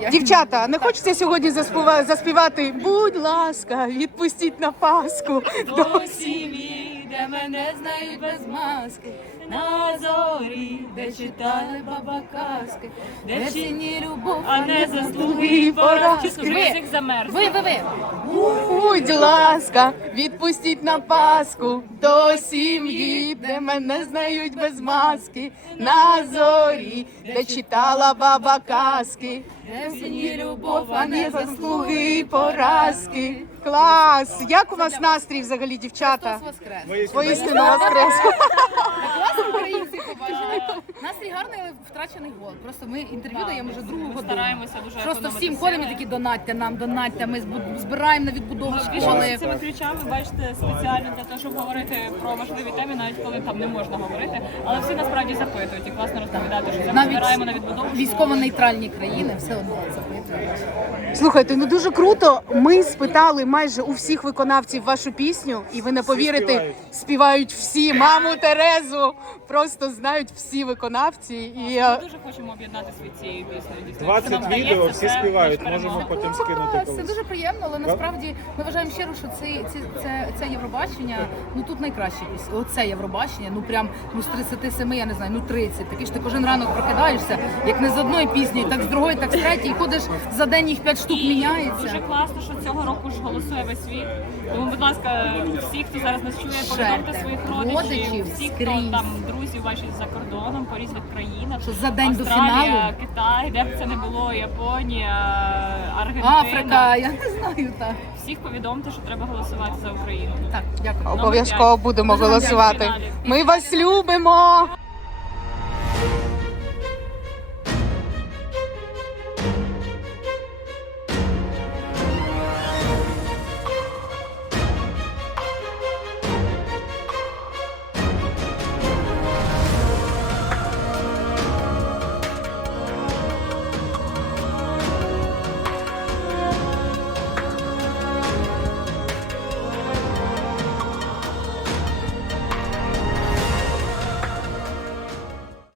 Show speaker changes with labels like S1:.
S1: Дівчата, не хочеться сьогодні заспівати «Будь ласка, відпустіть на Пасху».
S2: До сім'ї, де мене знають без маски, на зорі, де читали баба казки, де вчені любов, а не заслуги і поразки. Язик замерз. Ви.
S1: Будь ласка, відпустіть на Пасху до сім'ї, де мене знають без маски, на зорі, де читала баба казки,
S2: Де вчені любов, а не
S1: заслуги і поразки. Клас! Як у вас настрій взагалі, дівчата? Воістину воскрес.
S3: Класно українці побачили. Настрій гарний, але втрачений год. Просто ми інтерв'ю даємо вже другу годину.
S2: Стараємося дуже
S3: Просто
S2: економити
S3: всім
S2: сили.
S3: ходимо і такі донатьте нам, донатьте, ми збираємо на відбудову
S2: Більше
S3: школи.
S2: цими ключами, бачите, спеціально для того, щоб говорити про важливі теми, навіть коли там не можна говорити. Але всі насправді запитують і класно розповідати, що ми збираємо на відбудову школи.
S3: Військово-нейтральні країни все одно запитують.
S1: Слухайте, ну дуже круто. Ми спитали майже у всіх виконавців вашу пісню, і ви не повірите, співають всі. Маму Терезу просто знають всі виконавці. І
S2: Ми дуже хочемо об'єднати світ цією піснею. Дійсно.
S4: 20
S2: Нам
S4: відео,
S2: вдається,
S4: всі
S2: це
S4: співають,
S2: наш
S4: можемо
S2: перемога.
S4: потім скинути
S3: Це
S4: колись.
S3: дуже приємно, але насправді ми вважаємо щиро, що це Євробачення, ну тут найкраще пісня. Оце Євробачення, ну прям з 37, я не знаю, ну 30. Такі ж ти кожен ранок прокидаєшся, як не з одної пісні, так з другої, так з третьої, ходиш за день їх 5 штук
S2: І
S3: міняється.
S2: дуже класно, що цього року ж голосує весь світ. Тому, будь ласка, всі, хто зараз нас чує, повідомте своїх родичів, всі, хто
S3: скрізь.
S2: там друзі ваші за кордоном, по різних країнах.
S3: Що за день до
S2: Австралія,
S3: фіналу?
S2: Китай, де б це не було, Японія, Аргентина.
S3: Африка, я не знаю, так.
S2: Всіх повідомте, що треба голосувати за Україну.
S3: Так, дякую.
S1: обов'язково будемо голосувати. Ми вас любимо!